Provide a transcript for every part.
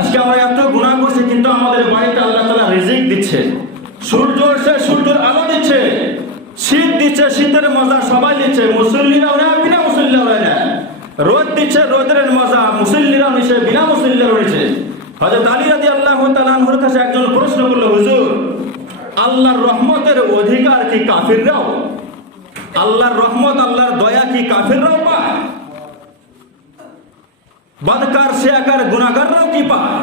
আজকে আমরা এত গুনাহ করছি, কিন্তু আমাদের বাড়িতে আল্লাহ তাআলা রিজিক দিচ্ছে, সূর্য উঠছে সূর্যের আলো দিচ্ছে, শীত দিচ্ছে শীতের মজা সবাই নিচ্ছে, মুসল্লিরাও না বিনা মুসল্লিরাও না। রোদ দিচ্ছে রোদের মজা মুসল্লিরাও নিচ্ছে বিনা মুসল্লিরাও নিচ্ছে। হযরত আলী রাদিয়াল্লাহু তাআলা আনহুর কাছে একজন প্রশ্ন করলো, হুজুর আল্লাহর রহমতের অধিকার কি কাফিররাও? আল্লাহর রহমত আল্লাহর দয়া কি কাফিররাও পায়? বদকার শিয়াকার গুনাহগাররাও কি পায়?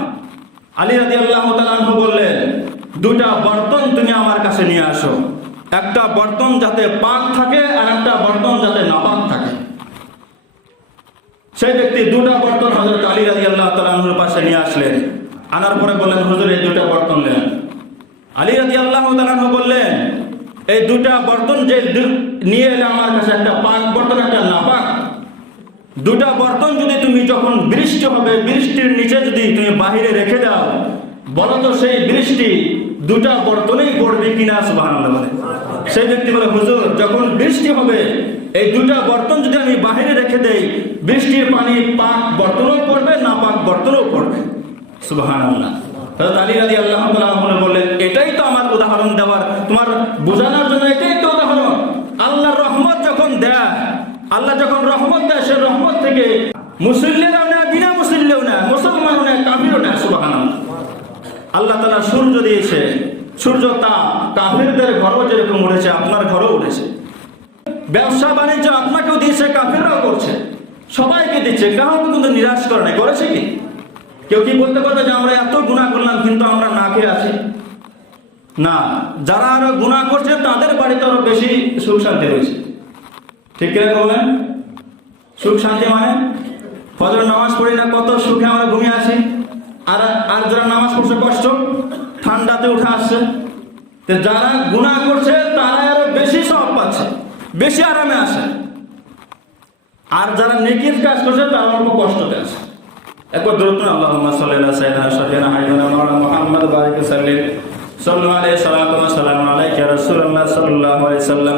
আলী রাদিয়াল্লাহু তাআলা আনহু বললেন, দুটা বর্তন তুমি আমার কাছে নিয়ে আসো, একটা বর্তন যাতে পাক থাকে আর একটা বর্তন যাতে নাপাক থাকে। সেই ব্যক্তি দুটা বর্তন হযরত আলী রাদিয়াল্লাহু তাআলা আনহুর পাশে নিয়ে আসলেন। আনার পরে বললেন, হুজুর এই দুটা বর্তন নেন। আলী রাদিয়াল্লাহু তাআলা আনহু বললেন, এই দুটা বর্তন যে নিয়ে এলে আমার কাছে, একটা পাক বর্তন একটা নাপাক, দুটা বর্তন যদি তুমি যখন বৃষ্টি হবে বৃষ্টির নিচে যদি তুমি বাহিরে রেখে দাও, বলো তো সেই বৃষ্টি দুটা বর্তনেই পড়বে কিনা? সুবহানাল্লাহ বলে। সেই ব্যক্তি বলে, হুজুর যখন বৃষ্টি হবে এই দুটা বর্তন যদি আমি বাহিরে রেখে দেই, বৃষ্টির পানি পাক বর্তনও পড়বে নাপাক বর্তনও পড়বে। সুবহানাল্লাহ। হযরত আলী রাদিয়াল্লাহু তাআলা আনহু বললেন, এটাই তো আমার উদাহরণ দেওয়ার, তোমার বোঝানোর জন্য এটাই তো উদাহরণ। আল্লাহর রহমত যখন দেয়, আল্লাহ যখন রহমত দেয়, সে রহমত থেকে মুসল্লিরাও না বিনা মুসল্লিও না, মুসলমানও না কাফিরও না। সুবহানাল্লাহ। আল্লাহ তাআলা সূর্য দিয়েছে, সূর্য তাপ কাফিরদের ঘরও যেরকম উঠেছে আপনার ঘরও উঠেছে। ব্যবসা বাণিজ্য আপনাকেও দিয়েছে, কাফিররাও করছে, সবাইকে দিচ্ছে, কাউকে কিন্তু নিরাশ করে নাই। করেছে কি? কেউ কি বলতে পারবে যে আমরা এত গুনাহ করলাম কিন্তু আমরা না খেয়ে আছি? না, যারা আরো গুনাহ করছে তাদের বাড়িতে আরো বেশি সুখ শান্তি রয়েছে। ঠিক কিনা বলেন? সুখ শান্তি মানে ফজর নামাজ পড়ি না, কত সুখে আমরা ঘুমিয়ে আছি, আর যারা নামাজ পড়ছে কষ্ট, ঠান্ডাতে উঠে আসছে। যারা গুনাহ করছে তারা আরো বেশি সওয়াব পাচ্ছে, বেশি আরামে আসে, আর যারা নেকির কাজ করছে তারা অল্প কষ্টতে আছে। একবার দরুদ পড়ুন, আল্লাহুম্মা সাল্লি আলা সাইয়্যিদিনা শাফিঈনা হাবিবিনা মাওলানা মুহাম্মদ বারিক সাল্লি সাল্লাল্লাহু আলাইহি ওয়া সাল্লাম আলাইকা রাসূলুল্লাহ সাল্লাল্লাহু আলাইহি ওয়াসাল্লাম।